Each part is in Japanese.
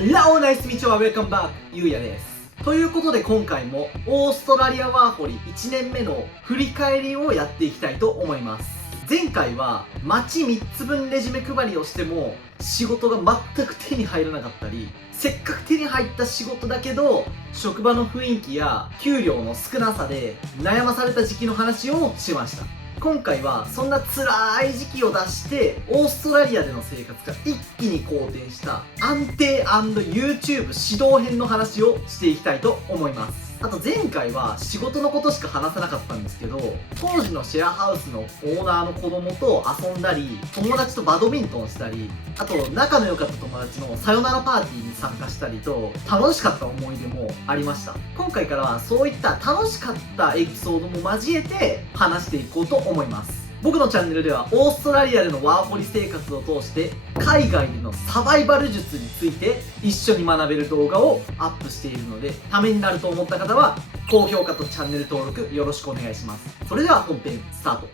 Hello, nice to meet you. Welcome back. ゆうやです。ということで今回もオーストラリアワーホリ1年目の振り返りをやっていきたいと思います。前回は街3つ分レジュメ配りをしても仕事が全く手に入らなかったり、せっかく手に入った仕事だけど職場の雰囲気や給料の少なさで悩まされた時期の話をしました。今回はそんな辛い時期を出してオーストラリアでの生活が一気に好転した安定 &YouTube 指導編の話をしていきたいと思います。あと前回は仕事のことしか話さなかったんですけど、当時のシェアハウスのオーナーの子供と遊んだり、友達とバドミントンしたり、あと仲の良かった友達のさよならパーティーに参加したりと楽しかった思い出もありました。今回からはそういった楽しかったエピソードも交えて話していこうと思います。僕のチャンネルではオーストラリアでのワーホリ生活を通して海外でのサバイバル術について一緒に学べる動画をアップしているので、ためになると思った方は高評価とチャンネル登録よろしくお願いします。それでは本編スタート。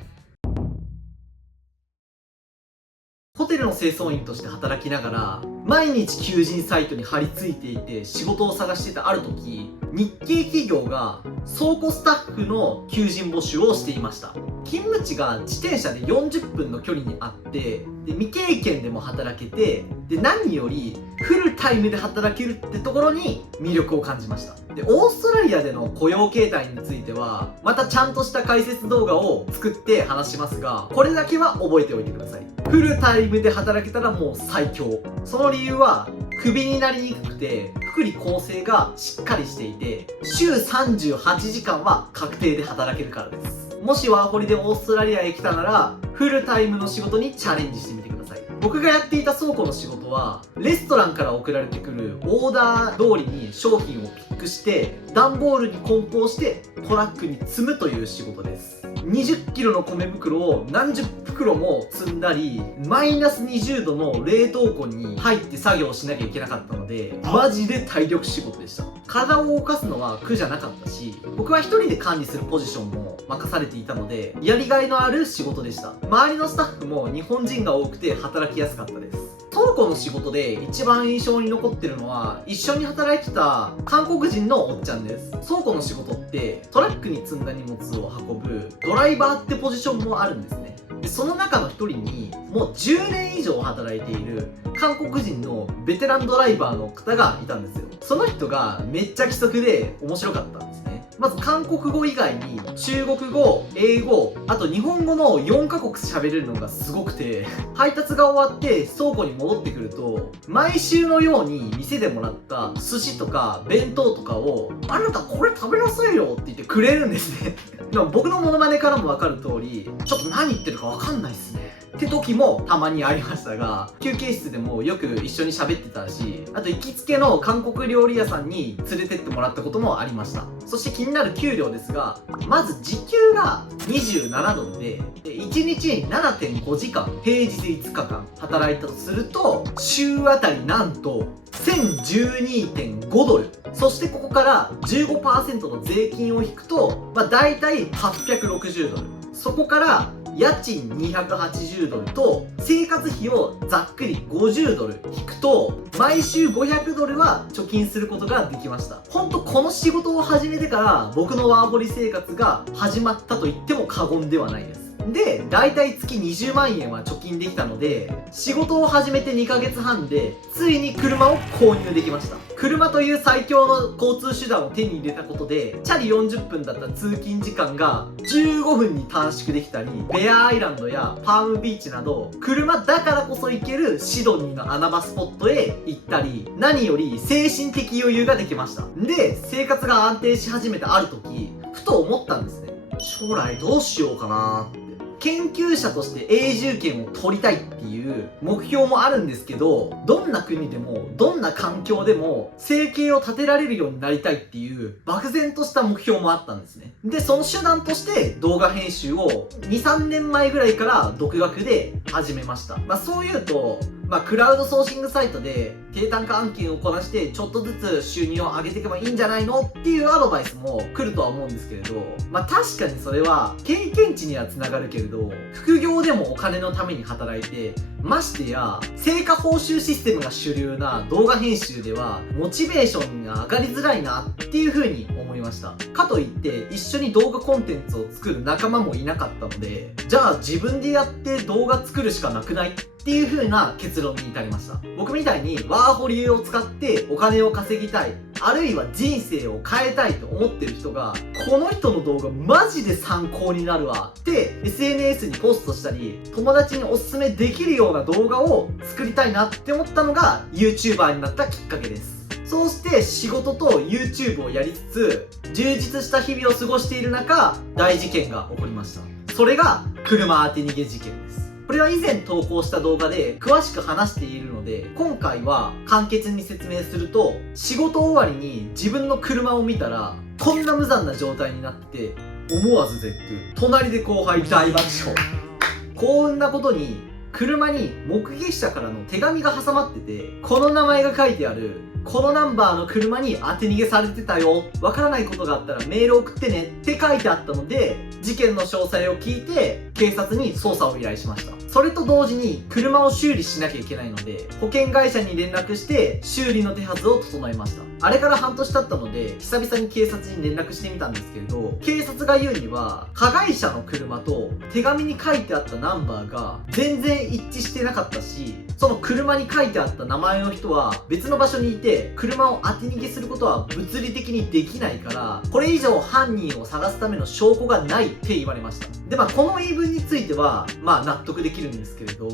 ホテルの清掃員として働きながら毎日求人サイトに張り付いていて仕事を探していたある時、日系企業が倉庫スタッフの求人募集をしていました。勤務地が自転車で40分の距離にあって、で未経験でも働けて、で何よりフルタイムで働けるってところに魅力を感じました。でオーストラリアでの雇用形態についてはまたちゃんとした解説動画を作って話しますが、これだけは覚えておいてください。フルタイムで働けたらもう最強。その理由はクビになりにくくて福利厚生がしっかりしていて、週38時間は確定で働けるからです。もしワーホリでオーストラリアへ来たならフルタイムの仕事にチャレンジしてみてください。僕がやっていた倉庫の仕事はレストランから送られてくるオーダー通りに商品をピックして段ボールに梱包してトラックに積むという仕事です。20キロの米袋を何十袋も積んだり、マイナス20度の冷凍庫に入って作業しなきゃいけなかったので、マジで体力仕事でした。体を動かすのは苦じゃなかったし、僕は一人で管理するポジションも任されていたのでやりがいのある仕事でした。周りのスタッフも日本人が多くて働きやすかったです。倉庫の仕事で一番印象に残ってるのは一緒に働いてた韓国人のおっちゃんです。倉庫の仕事ってトラックに積んだ荷物を運ぶドライバーってポジションもあるんですね。でその中の一人にもう10年以上働いている韓国人のベテランドライバーの方がいたんですよ。その人がめっちゃ気さくで面白かったんですね。まず韓国語以外に中国語、英語、あと日本語の4カ国喋れるのがすごくて、配達が終わって倉庫に戻ってくると毎週のように店でもらった寿司とか弁当とかをあなたこれ食べなさいよって言ってくれるんですね。でも僕のモノマネからも分かる通りちょっと何言ってるか分かんないっすねって時もたまにありましたが、休憩室でもよく一緒に喋ってたし、あと行きつけの韓国料理屋さんに連れてってもらったこともありました。そして気になる給料ですが、まず時給が27ドルで1日 7.5 時間平日5日間働いたとすると週あたりなんと 1012.5 ドル。そしてここから 15% の税金を引くと、だいたい860ドル。そこから家賃280ドルと生活費をざっくり50ドル引くと毎週500ドルは貯金することができました。ほんとこの仕事を始めてから僕のワーホリ生活が始まったと言っても過言ではないです。で、だいたい月20万円は貯金できたので、仕事を始めて2ヶ月半でついに車を購入できました。車という最強の交通手段を手に入れたことで、チャリ40分だった通勤時間が15分に短縮できたり、ベアアイランドやパームビーチなど車だからこそ行けるシドニーの穴場スポットへ行ったり、何より精神的余裕ができました。で、生活が安定し始めたある時、ふと思ったんですね。将来どうしようかなって。研究者として永住権を取りたいっていう目標もあるんですけど、どんな国でもどんな環境でも生計を立てられるようになりたいっていう漠然とした目標もあったんですね。でその手段として動画編集を 2,3 年前ぐらいから独学で始めました。そういうとクラウドソーシングサイトで低単価案件をこなしてちょっとずつ収入を上げていけばいいんじゃないのっていうアドバイスも来るとは思うんですけれど、確かにそれは経験値にはつながるけれど、副業でもお金のために働いて、ましてや成果報酬システムが主流な動画編集ではモチベーションが上がりづらいなっていう風に思いました。かといって一緒に動画コンテンツを作る仲間もいなかったので、じゃあ自分でやって動画作るしかなくないっていう風な結論に至りました。僕みたいにワーホリを使ってお金を稼ぎたい、あるいは人生を変えたいと思ってる人が、この人の動画マジで参考になるわって SNS にポストしたり友達におすすめできるような動画を作りたいなって思ったのが YouTuber になったきっかけです。そうして仕事と YouTube をやりつつ充実した日々を過ごしている中、大事件が起こりました。それが車当て逃げ事件です。これは以前投稿した動画で詳しく話しているので、今回は簡潔に説明すると、仕事終わりに自分の車を見たらこんな無残な状態になって思わず絶句、隣で後輩大爆笑。幸運なことに車に目撃者からの手紙が挟まってて、この名前が書いてあるこのナンバーの車に当て逃げされてたよ、わからないことがあったらメール送ってねって書いてあったので、事件の詳細を聞いて警察に捜査を依頼しました。それと同時に車を修理しなきゃいけないので、保険会社に連絡して修理の手はずを整えました。あれから半年経ったので久々に警察に連絡してみたんですけれど、警察が言うには加害者の車と手紙に書いてあったナンバーが全然一致してなかったし、その車に書いてあった名前の人は別の場所にいて、車を当て逃げすることは物理的にできないから、これ以上犯人を探すための証拠がないって言われました。でこの言い分については納得できるんですけれど、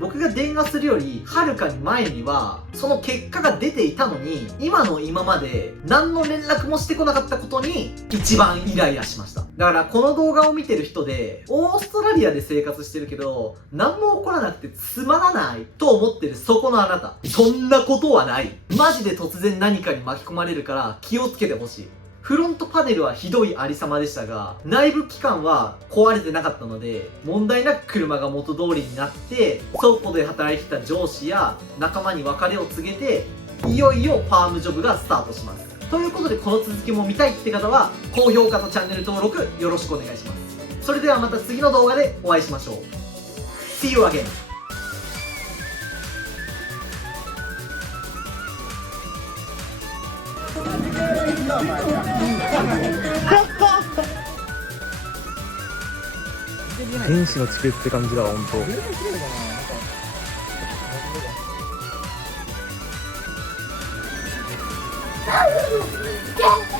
僕が電話するよりはるかに前にはその結果が出ていたのに、今の今まで何の連絡もしてこなかったことに一番イライラしました。だからこの動画を見てる人でオーストラリアで生活してるけど何も起こらなくてつまらないと思ってるそこのあなた、そんなことはない。マジで突然何かに巻き込まれるから気をつけてほしい。フロントパネルはひどいありさまでしたが、内部機関は壊れてなかったので問題なく車が元通りになって、倉庫で働いてた上司や仲間に別れを告げて、いよいよファームジョブがスタートします。ということでこの続きも見たいって方は高評価とチャンネル登録よろしくお願いします。それではまた次の動画でお会いしましょう。 See you again。天使の地球って感じだわ、ほんと。Yeah.